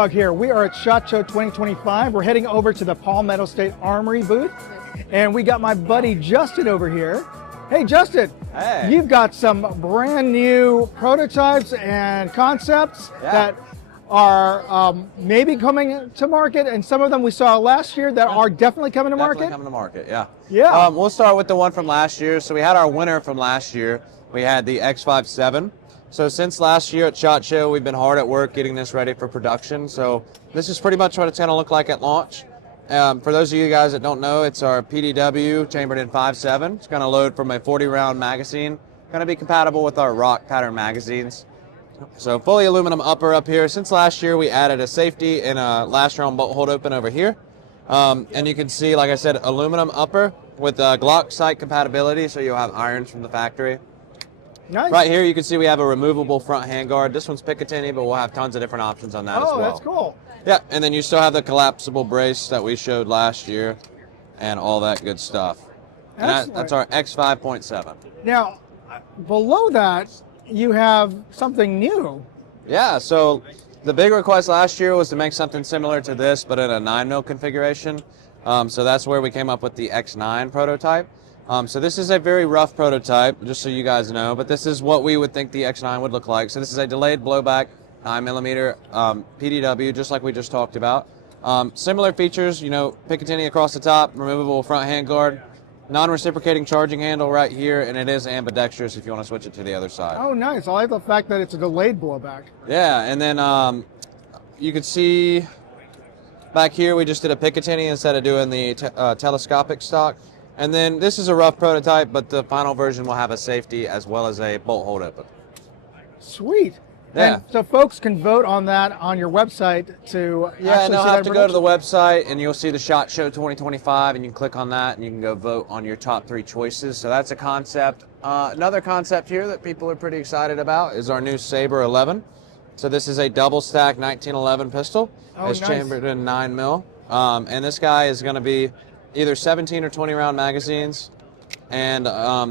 Moondog here. We are at SHOT Show 2025. We're heading over to the Palmetto State Armory booth, and we got my buddy Justin over here. Hey Justin, hey. You've got some brand new prototypes and concepts that are maybe coming to market, and some of them we saw last year that are definitely coming to market. Coming to market, yeah. Yeah. We'll start with the one from last year. So we had our winner from last year. We had the X57. So since last year at SHOT Show, we've been hard at work getting this ready for production. So this is pretty much what it's going to look like at launch. For those of you guys that don't know, it's our PDW chambered in 5.7. It's going to load from a 40-round magazine. Going to be compatible with our rock pattern magazines. So fully aluminum upper up here. Since last year, we added a safety and a last round bolt hold open over here. And you can see, like I said, aluminum upper with Glock sight compatibility, so you'll have irons from the factory. Nice. Right here, you can see we have a removable front handguard. This one's Picatinny, but we'll have tons of different options on that as well. Oh, that's cool. Yeah, and then you still have the collapsible brace that we showed last year and all that good stuff. And that's our X5.7. Now, below that, you have something new. Yeah, so the big request last year was to make something similar to this, but in a 9mm configuration. So that's where we came up with the X9 prototype. So this is a very rough prototype, just so you guys know, but this is what we would think the X9 would look like. So this is a delayed blowback 9mm PDW, just like we just talked about. Similar features, you know, Picatinny across the top, removable front handguard, non-reciprocating charging handle right here, and it is ambidextrous if you want to switch it to the other side. Oh, nice. I like the fact that it's a delayed blowback. Yeah, and then you can see back here we just did a Picatinny instead of doing the telescopic stock. And then this is a rough prototype, but the final version will have a safety as well as a bolt hold open. Sweet. Yeah. And so folks can vote on that on your website to and they'll have to go to the website and you'll see the SHOT Show 2025 and you can click on that and you can go vote on your top 3 choices. So that's a concept. Another concept here that people are pretty excited about is our new Saber 11. So this is a double stack 1911 pistol. It's chambered in 9mm. And this guy is going to be either 17 or 20 round magazines, and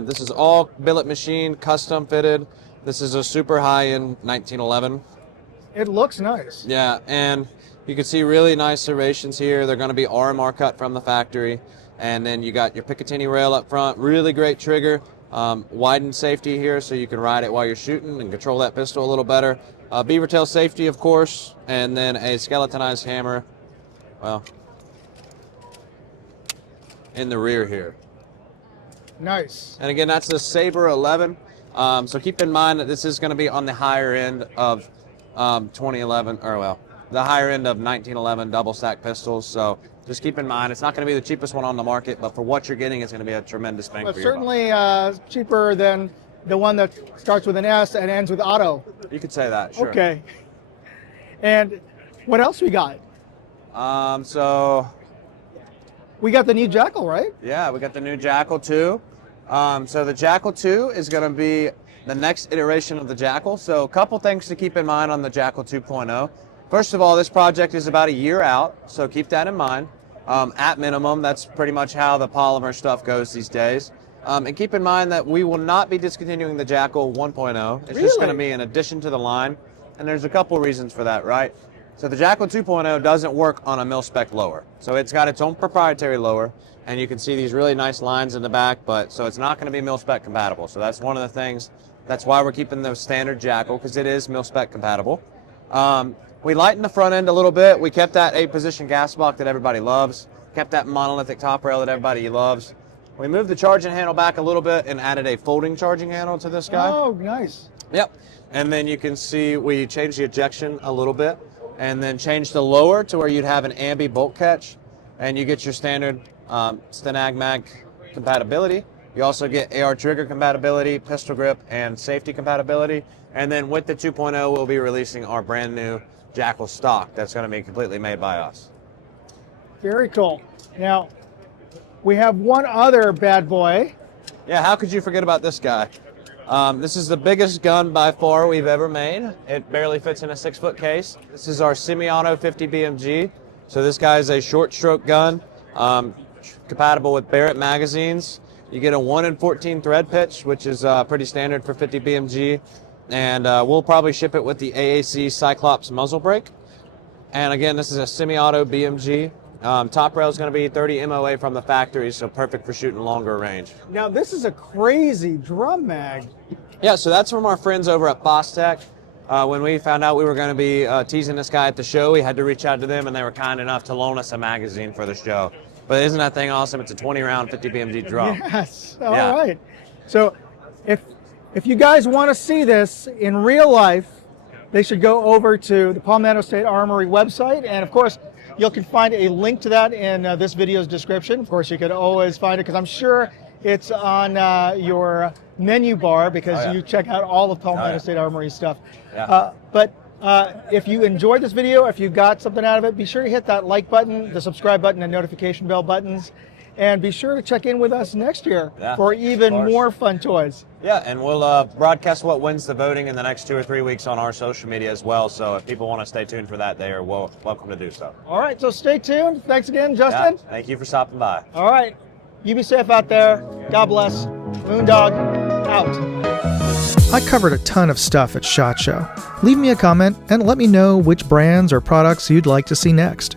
this is all billet machine, custom fitted. This is a super high-end 1911. It looks nice. Yeah, and you can see really nice serrations here. They're going to be RMR cut from the factory, and then you got your Picatinny rail up front. Really great trigger, widened safety here, so you can ride it while you're shooting and control that pistol a little better. Beaver tail safety, of course, and then a skeletonized hammer. Well, in the rear here. Nice. And again, that's the Saber 11. So keep in mind that this is going to be on the higher end of 2011, or well, the higher end of 1911 double stack pistols. So just keep in mind, it's not going to be the cheapest one on the market, but for what you're getting, it's going to be a tremendous bang for your buck. Certainly cheaper than the one that starts with an S and ends with Otto. You could say that, sure. Okay. And what else we got? So we got the new Jackal, right? Yeah, we got the new Jackal 2. So the Jackal 2 is going to be the next iteration of the Jackal. So a couple things to keep in mind on the Jackal 2.0. First of all, this project is about a year out, so keep that in mind. At minimum, that's pretty much how the polymer stuff goes these days. And keep in mind that we will not be discontinuing the Jackal 1.0. It's just going to be an addition to the line. And there's a couple reasons for that, right? So the Jackal 2.0 doesn't work on a mil-spec lower. So it's got its own proprietary lower, and you can see these really nice lines in the back, but so it's not going to be mil-spec compatible. So that's one of the things. That's why we're keeping the standard Jackal, because it is mil-spec compatible. We lightened the front end a little bit. We kept that 8-position gas block that everybody loves, kept that monolithic top rail that everybody loves. We moved the charging handle back a little bit and added a folding charging handle to this guy. Oh, nice. Yep. And then you can see we changed the ejection a little bit, and then changed the lower to where you'd have an ambi bolt catch, and you get your standard Stenag mag compatibility. You also get AR trigger compatibility, pistol grip, and safety compatibility. And then with the 2.0, we'll be releasing our brand new Jackal stock that's going to be completely made by us. Very cool. Now, we have one other bad boy. Yeah, how could you forget about this guy? This is the biggest gun by far we've ever made. It barely fits in a 6-foot case. This is our semi-auto 50 BMG. So this guy is a short stroke gun, compatible with Barrett magazines. You get a 1 in 14 thread pitch, which is pretty standard for 50 BMG. And we'll probably ship it with the AAC Cyclops muzzle brake. And again, this is a semi-auto BMG. Top rail is going to be 30 MOA from the factory, so perfect for shooting longer range. Now this is a crazy drum mag. Yeah, so that's from our friends over at Fostech. When we found out we were going to be teasing this guy at the show, we had to reach out to them, and they were kind enough to loan us a magazine for the show. But isn't that thing awesome? It's a 20-round 50 BMG drum. Yes. All right. So if you guys want to see this in real life, they should go over to the Palmetto State Armory website, and of course, you can find a link to that in this video's description. Of course, you could always find it because I'm sure it's on your menu bar because you check out all of Palmetto State Armory stuff. Yeah. But if you enjoyed this video, if you got something out of it, be sure to hit that like button, the subscribe button, and notification bell buttons. And be sure to check in with us next year for even more fun toys. Yeah, and we'll broadcast what wins the voting in the next 2 or 3 weeks on our social media as well. So if people want to stay tuned for that, they are welcome to do so. All right, so stay tuned. Thanks again, Justin. Yeah, thank you for stopping by. All right, you be safe out there. God bless. Moondog, out. I covered a ton of stuff at SHOT Show. Leave me a comment and let me know which brands or products you'd like to see next.